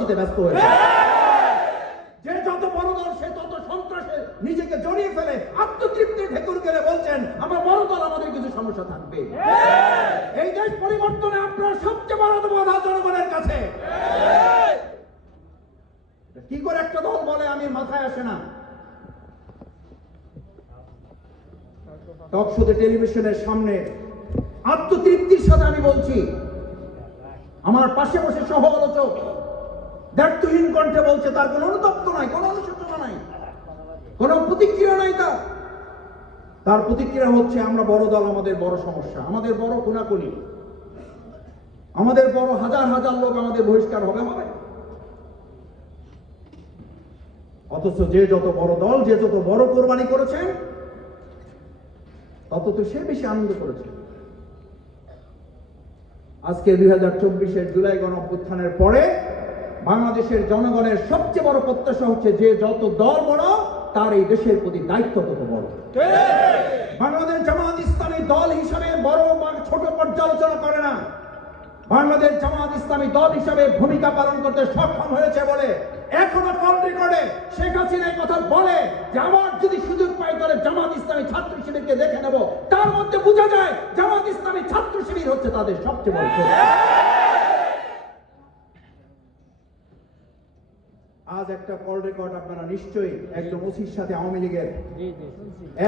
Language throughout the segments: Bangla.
দিতে ব্যস্ত হয়েছে যে যত বড় দল, সে তত সন্ত্রাসে নিজেকে জড়িয়ে ফেলে। আত্মতৃপ্তির ঢেকুর গেলে বলছেন, আমার বড় দল, আমাদের কিছু সমস্যা থাকবে। এই দেশ পরিবর্তনে আপনার সবচেয়ে বড় বাধা জনগণের কাছে। কি করে একটা দল বলে আমি মাথায় আসে না। টক শোতে টেলিভিশনের সামনে আত্মতৃপ্তির সাথে আমি বলছি, আমার পাশে বসে সহ আলোচক দায়িত্বহীন কণ্ঠে বলছে, তার কোনো অনুতপ্ত নাই, কোনো অনুশোচনা নাই, কোনো প্রতিক্রিয়া নাই তার। তার প্রতিক্রিয়া হচ্ছে, আমরা বড় দল, আমাদের বড় সমস্যা, আমাদের বড় কোনাকুনি আমাদের বড় হাজার হাজার লোক আমাদের বহিষ্কার হবে হবে। অথচ যে যত বড় দল, যে যত বড় কোরবানি করেছেন তত তো সে বেশি আনন্দ করেছে। আজকে দুই হাজার চব্বিশের জুলাই গণ পরে বাংলাদেশের জনগণের সবচেয়ে বড় প্রত্যাশা হচ্ছে যে যত দল বড়, তার এই দেশের প্রতি দায়িত্ব তত বড়। বাংলাদেশ জামাত ইসলামী দল হিসাবে বড় বা ছোট পর্যালোচনা করে না। বাংলাদেশ জামাত ইসলামী দল হিসাবে ভূমিকা পালন করতে সক্ষম হয়েছে বলে এখনও কল রেকর্ডে শেখ হাসিনা এই কথা বলে যে আমার যদি সুযোগ পাই তাহলে জামাত ইসলামী ছাত্র শিবিরকে দেখে নেব। তার মধ্যে বোঝা যায় জামাত ইসলামী ছাত্র শিবির হচ্ছে তাদের সবচেয়ে বড় আজ একটা কল রেকর্ড আপনারা নিশ্চয়ই একজন ওসির সাথে আওয়ামী লীগের।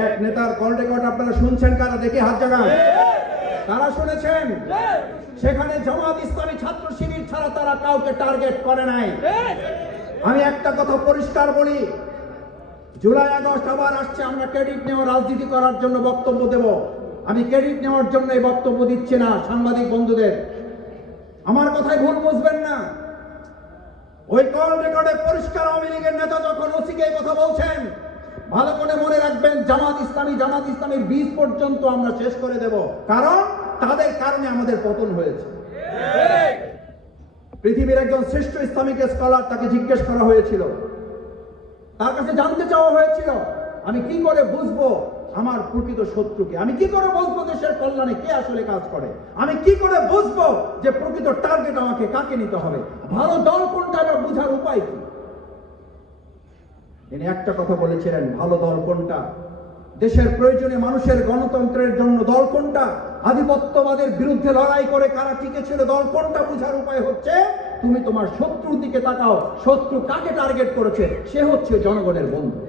এক নেতার কল রেকর্ড আপনারা শুনছেন কারা? দেখে হাত জাগান। তারা শুনেছেন? সেখানে জামাত ইসলামী ছাত্র শিবির ছাড়া তারা কাউকে টার্গেট করে নাই। আমি একটা কথা পরিষ্কার বলি। জুলাই আগস্ট আবার আসছে আমরা ক্রেডিট নেওয়া রাজনীতি করার জন্য বক্তব্য দেব। আমি ক্রেডিট নেওয়ার জন্য এই বক্তব্য দিচ্ছি না সাংবাদিক বন্ধুদের। আমার কথায় ভুল বুঝবেন না। ওই কল রেকর্ডে পরিষ্কার আওয়ামী লীগের নেতা যখন ওসিকে কথা বলছেন, ভালো করে মনে রাখবেন, জামাত ইসলামী, জামাত ইসলামীর বীজ পর্যন্ত আমরা শেষ করে দেব। কারণ তাদের কারণে আমাদের পতন হয়েছে। পৃথিবীর একজন শ্রেষ্ঠ ইসলামিক স্কলার তাকে জিজ্ঞেস করা হয়েছিল। তার কাছে জানতে চাওয়া হয়েছিল আমি কি করে বুঝব আমার প্রকৃত শত্রুকে? আমি কি করে বুঝব দেশের কল্যাণে কে আসলে কাজ করে? আমি কি করে বুঝব যে প্রকৃত টার্গেট আমাকে কাকে নিতে হবে? ভালো দল কোনটা এটা বোঝার উপায় কি? তিনি একটা কথা বলেছিলেন, ভালো দল কোনটা? দেশের প্রয়োজনে মানুষের গণতন্ত্রের জন্য দল কোনটা? আধিপত্যবাদের বিরুদ্ধে লড়াই করে কারা টিকে ছিল দল কোনটা বোঝার উপায় হচ্ছে? তুমি তোমার শত্রুর দিকে তাকাও। শত্রু কাকে টার্গেট করেছে? সে হচ্ছে জনগণের বন্ধু।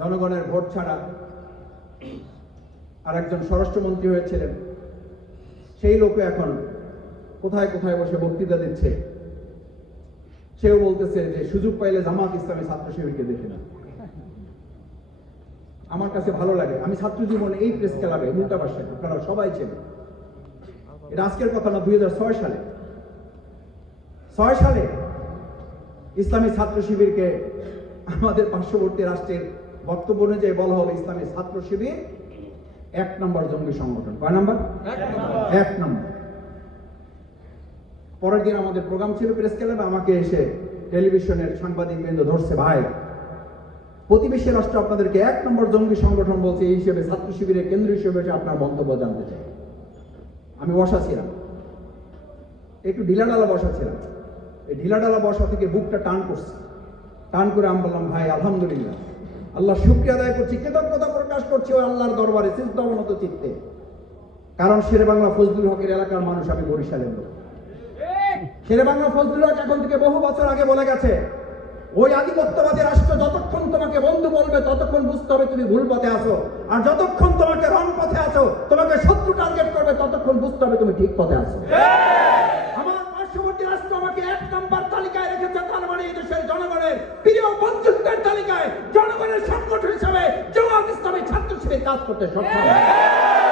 জনগণের ভোট ছাড়া আর একজন স্বরাষ্ট্রমন্ত্রী হয়েছিলেন। সেই লোকে এখন কোথায় কোথায় বসে বক্তৃতা দিচ্ছে? সেও বলতেছে যে সুযোগ পাইলে জামাত ইসলামী ছাত্র শিবিরকে দেখে না। আমার কাছে ভালো লাগে। আমি ছাত্র জীবনে এই প্রেস ক্লাবে পাশে আপনারা সবাই চেনেন। এটা আজকের কথা না, দুই হাজার ছয় সালে। ছয় সালে ইসলামী ছাত্র শিবিরকে আমাদের পার্শ্ববর্তী রাষ্ট্রের বক্তব্য অনুযায়ী বলা হলো ইসলামী ছাত্র শিবির এক নম্বর জঙ্গি সংগঠন। কয় নম্বর? এক নম্বর। পরের দিন আমাদের প্রোগ্রাম ছিল প্রেস ক্লাবে আমাকে এসে টেলিভিশনের সাংবাদিক বৃন্দ ধরছে ভাই প্রতিবেশী রাষ্ট্র আপনাদেরকে এক নম্বর জঙ্গি সংগঠন বলছে এই হিসেবে ছাত্র শিবিরের কেন্দ্র হিসেবে আপনার বক্তব্য জানতে চাই। আমি বসা ছিলাম। একটু ঢিলাডালা বসা ছিলাম। এই ঢিলাডালা বসা থেকে বুকটা টান করছে। টান করে আমি বললাম ভাই আলহামদুলিল্লাহ। আল্লাহ শুক্রিয়া আদায় করছি কৃতজ্ঞতা প্রকাশ করছি ওই আল্লাহর দরবারে সিদ্ধবনত চিত্তে। কারণ শেরে বাংলা ফজলুল হকের এলাকার মানুষ আমি বরিশালের লোক। শেরে বাংলা ফজলুল হক এখন থেকে বহু বছর আগে বলে গেছে ওই আধিপত্যবাদী রাষ্ট্র যতক্ষণ তোমাকে বন্ধু বলবে ততক্ষণ বুঝতে হবে তুমি ভুল পথে আসো আর যতক্ষণ তোমাকে রং পথে আসো তোমাকে শত্রু টার্গেট করবে ততক্ষণ বুঝতে হবে তুমি ঠিক পথে আসো আমার পার্শ্ববর্তী রাষ্ট্র আমাকে এক নম্বর এই দেশের জনগণের প্রিয় বন্ধুত্বের তালিকায় জনগণের সংগঠন হিসাবে জমাত ইসলামী ছাত্র হিসেবে কাজ করতে সক্ষম।